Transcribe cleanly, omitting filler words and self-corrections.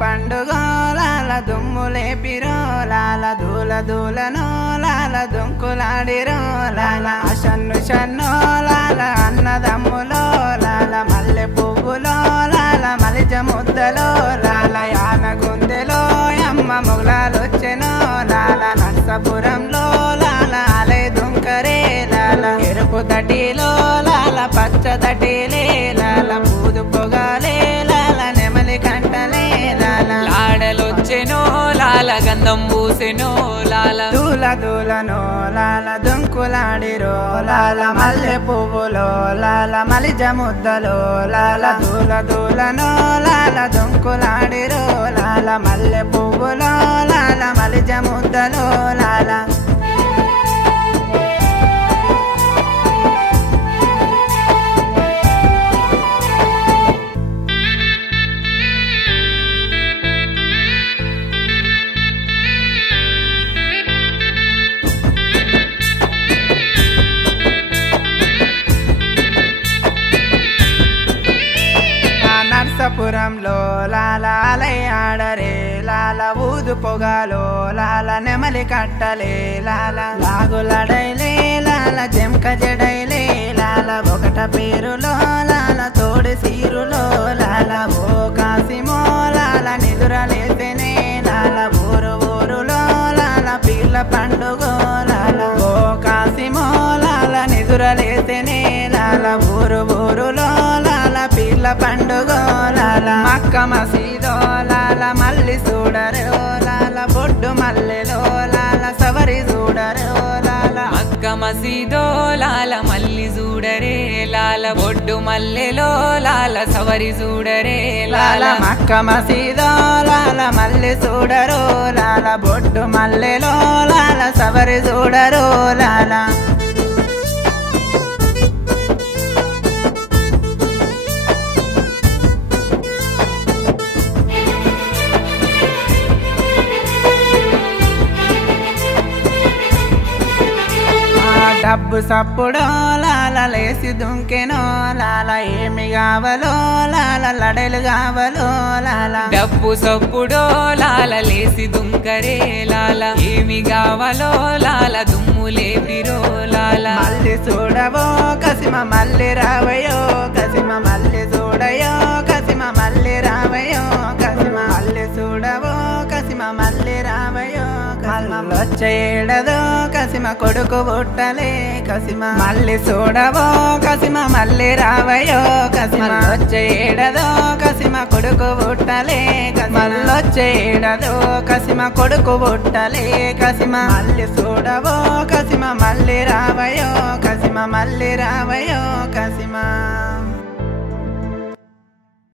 పండుగ లాల దుమ్ములేపిరో లాల దూల దూలనో లాల దుంకులాడిరో లాల షన్ను షన్నో లాల అన్నదమ్ములో లాల మల్లె పువ్వులో లాల మలిజ ముద్దలో లాల యాన గుందెలో అమ్మ మొగలాలొచ్చెనో లాల నర్సపురంలో లాల అలే దుంకరే లాల ఎరుపు తటిలో లాల పచ్చ తటిలే లాల పూదు పొగాలే లాల నెమలి కంటలే లాల లాడలొచ్చెనో లాల గంధం పూసెనో లాల దూల దూలనో లాల దుంకులాడిరో లాల మల్లె పువ్వులో లాల మలిజ ముద్దలో లాల దూల దూలనో లాల దుంకులాడిరో లాల మల్లె పువ్వులో లాల మలిజ ముద్దలో లాల నర్సపురంలో లాల ఆడరే లాల ఊదు పొగాలో లాల నెమలి కట్టలే లాల లాగులడైలే లాల జంక జడైలే లాల ఒకట పేరులో లాల తోడి సీరులో లాల ఓ కాసిమో లాల నిదురలేతేనే లాల ఊరు ఊరులో లాల పీర్ల పండుగ లాల ఓ కాసిమో లాల నిదురలేతేనే లాల ఊరు ఊరులో లాల పీర్ల పండుగ లాల మక్క మసీదో లాల మల్లి చూడరో లాల బొడ్డు మల్లెలో లాల సవరి చూడరో లాల మక్క మసీదో లాల మల్లి చూడరే లాల బొడ్డు మల్లెలో లాల సవరి చూడరే లాల మక్క మసీదో లాల మల్లి చూడరో లాల బొడ్డు మల్లెలో లాల సవరి చూడరో లాల డబ్బు సప్పుడో లాల లేసి దుంకెనో లాల ఏమి కావలో లాల లడలు కావలో లాల డబ్బు సప్పుడో లాల లేసి దుంకరే లాల ఏమి కావాలో లాల దుమ్ములేపిరో లాల మళ్ళీ చూడవో కసిమ మళ్ళీ రావయో కసిమ మళ్ళీ చూడయో కసిమ మళ్ళీ రావయో కసిమ మళ్ళీ చూడవో కసిమ మళ్ళీ రావయో మళ్ళొచ్చేడదో కసిమ కొడుకు పుట్టలే కసిమ మళ్ళీ చూడవో కసిమ మళ్ళీ రావయో కసిమ వచ్చేడదో కసిమ కొడుకు పుట్టలే మళ్ళొచ్చేడదో కసిమ కొడుకు పుట్టలే కసిమ మళ్ళీ చూడవో కసిమ మళ్ళీ రావయో కసిమ మళ్ళీ రావయో కసిమ